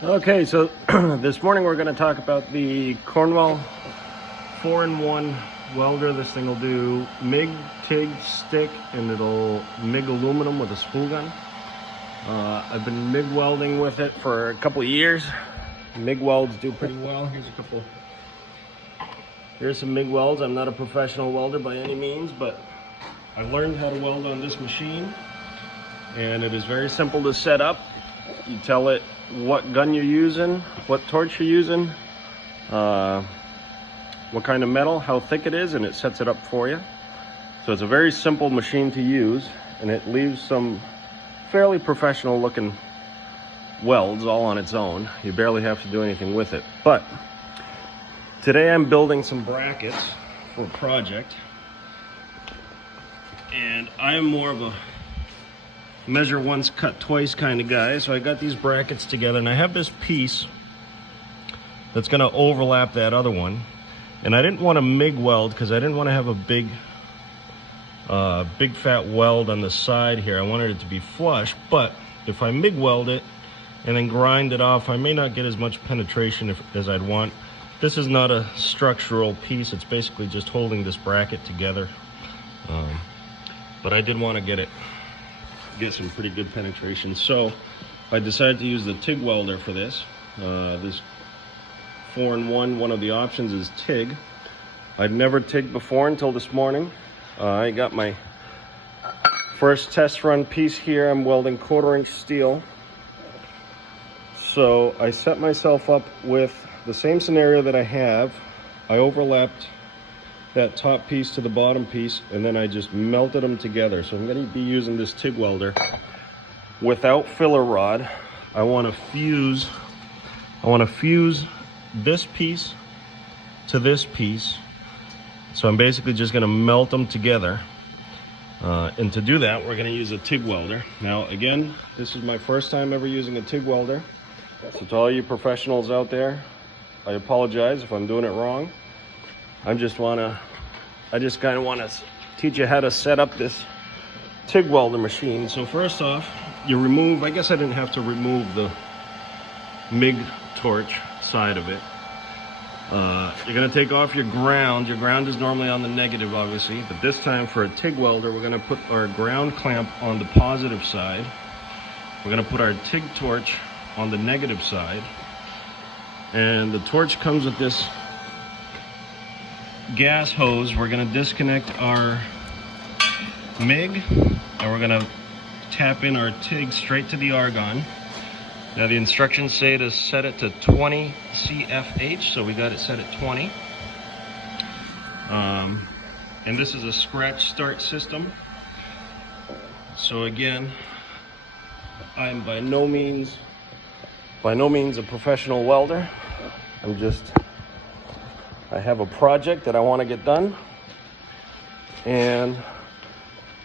Okay, so this morning we're going to talk about the Cornwell 4-in-1 welder. This thing will do MIG, TIG, stick, and it'll MIG aluminum with a spool gun. I've been MIG welding with it for a couple of years. MIG welds do pretty well. Here's some MIG welds. I'm not a professional welder by any means, but I've learned how to weld on this machine, and it is very simple to set up. You tell it what gun you're using, what torch you're using, what kind of metal, how thick it is, and it sets it up for you. So it's a very simple machine to use, and it leaves some fairly professional looking welds all on its own. You barely have to do anything with it. But today I'm building some brackets for a project, and I am more of a measure once, cut twice kind of guy. So I got these brackets together, and I have this piece that's going to overlap that other one, and I didn't want to MIG weld because I didn't want to have a big fat weld on the side here. I wanted it to be flush, but if I MIG weld it and then grind it off, I may not get as much penetration as I'd want. This is not a structural piece. It's basically just holding this bracket together, but I did want to get some pretty good penetration. So I decided to use the TIG welder for this. This 4-in-1, one of the options is TIG. I'd never TIG before until this morning. I got my first test run piece here. I'm welding 1/4-inch steel. So I set myself up with the same scenario that I have. I overlapped that top piece to the bottom piece, and then I just melted them together. So I'm going to be using this TIG welder without filler rod. I want to fuse this piece to this piece. So I'm basically just going to melt them together, and to do that we're going to use a TIG welder. Now again, this is my first time ever using a TIG welder, so to all you professionals out there, I apologize if I'm doing it wrong. I just kind of want to teach you how to set up this TIG welder machine. So first off, you remove, I guess I didn't have to remove the MIG torch side of it. You're going to take off your ground. Your ground is normally on the negative, obviously, but this time for a TIG welder, we're going to put our ground clamp on the positive side. We're going to put our TIG torch on the negative side, and the torch comes with this gas hose. We're going to disconnect our MIG, and we're going to tap in our TIG straight to the argon. Now the instructions say to set it to 20 CFH, so we got it set at 20. And this is a scratch start system. So again, I'm by no means a professional welder. I have a project that I want to get done, and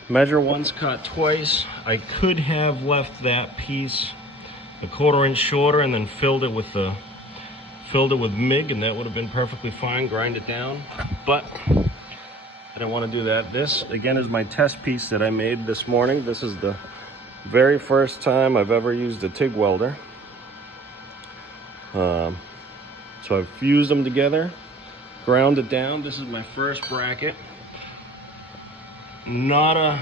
measure once, cut twice. I could have left that piece a 1/4 inch shorter and then filled it with MIG, and that would have been perfectly fine. Grind it down, but I don't want to do that. This again is my test piece that I made this morning. This is the very first time I've ever used a TIG welder. So I've fused them together, ground it down. This is my first bracket. I'm not a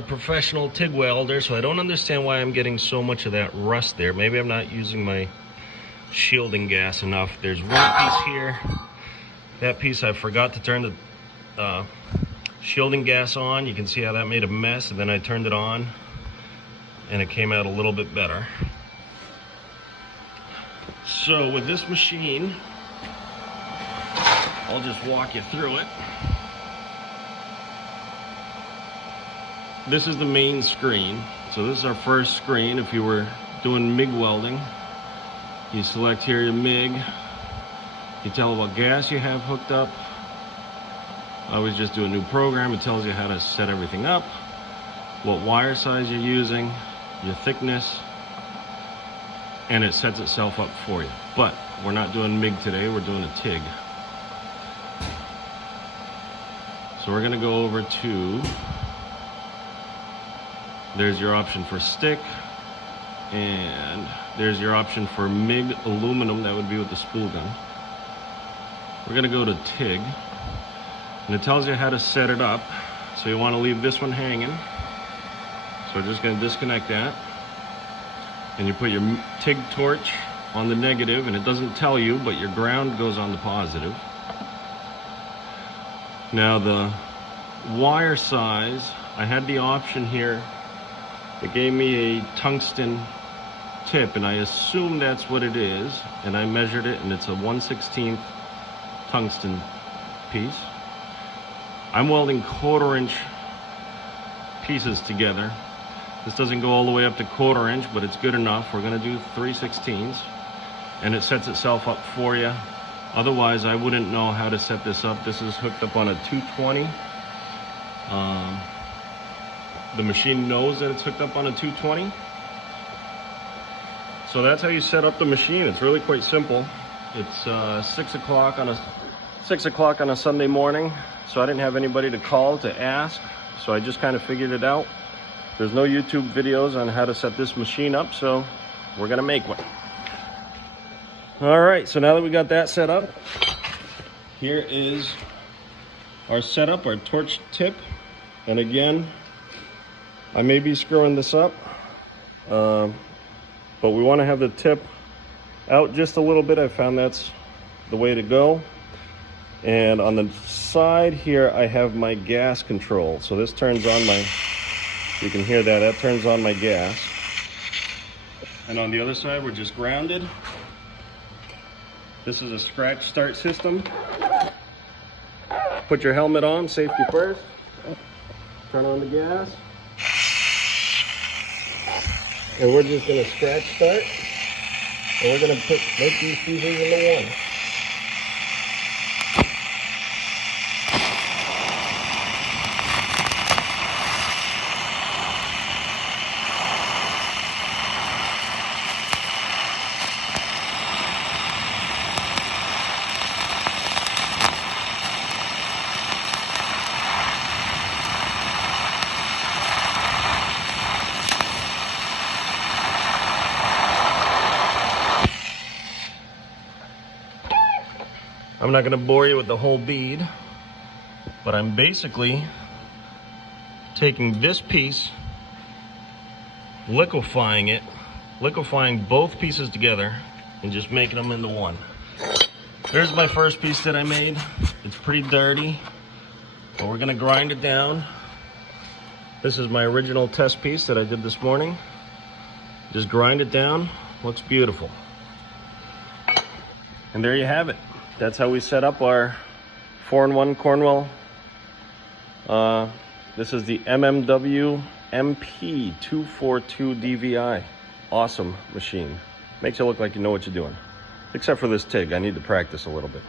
professional TIG welder, so I don't understand why I'm getting so much of that rust there. Maybe I'm not using my shielding gas enough. There's one piece here. That piece I forgot to turn the shielding gas on. You can see how that made a mess, and then I turned it on and it came out a little bit better. So with this machine, I'll just walk you through it. This is the main screen. So this is our first screen. If you were doing MIG welding, you select here your MIG. You tell it what gas you have hooked up. I always just do a new program. It tells you how to set everything up, what wire size you're using, your thickness, and it sets itself up for you. But we're not doing MIG today, we're doing a TIG. So we're gonna go over to, there's your option for stick, And there's your option for MIG aluminum, that would be with the spool gun. We're gonna go to TIG, and it tells you how to set it up. So you wanna leave this one hanging. So we're just gonna disconnect that. And you put your TIG torch on the negative, and it doesn't tell you, but your ground goes on the positive. Now the wire size, I had the option here. It gave me a tungsten tip, and I assume that's what it is, and I measured it, and it's a 1/16 tungsten piece. I'm welding 1/4 inch pieces together. This doesn't go all the way up to 1/4 inch, but it's good enough. We're gonna do 3/16, and it sets itself up for you. Otherwise, I wouldn't know how to set this up. This is hooked up on a 220. The machine knows that it's hooked up on a 220. So that's how you set up the machine. It's really quite simple. It's 6 o'clock on a Sunday morning, so I didn't have anybody to call to ask, so I just kind of figured it out. There's no YouTube videos on how to set this machine up, so we're gonna make one. All right, so now that we got that set up, here is our setup, our torch tip. And again, I may be screwing this up, but we want to have the tip out just a little bit. I found that's the way to go. And on the side here, I have my gas control. So this turns on my, you can hear that, that turns on my gas. And on the other side, we're just grounded. This is a scratch start system. Put your helmet on, safety first. Turn on the gas. And we're just gonna scratch start. And we're gonna make these pieces into one. I'm not gonna bore you with the whole bead, but I'm basically taking this piece, liquefying both pieces together, and just making them into one. There's my first piece that I made. It's pretty dirty, but we're gonna grind it down. This is my original test piece that I did this morning. Just grind it down, looks beautiful. And there you have it. That's how we set up our 4-in-1 Cornwell. This is the MMWMP242DVI. Awesome machine. Makes you look like you know what you're doing. Except for this TIG, I need to practice a little bit.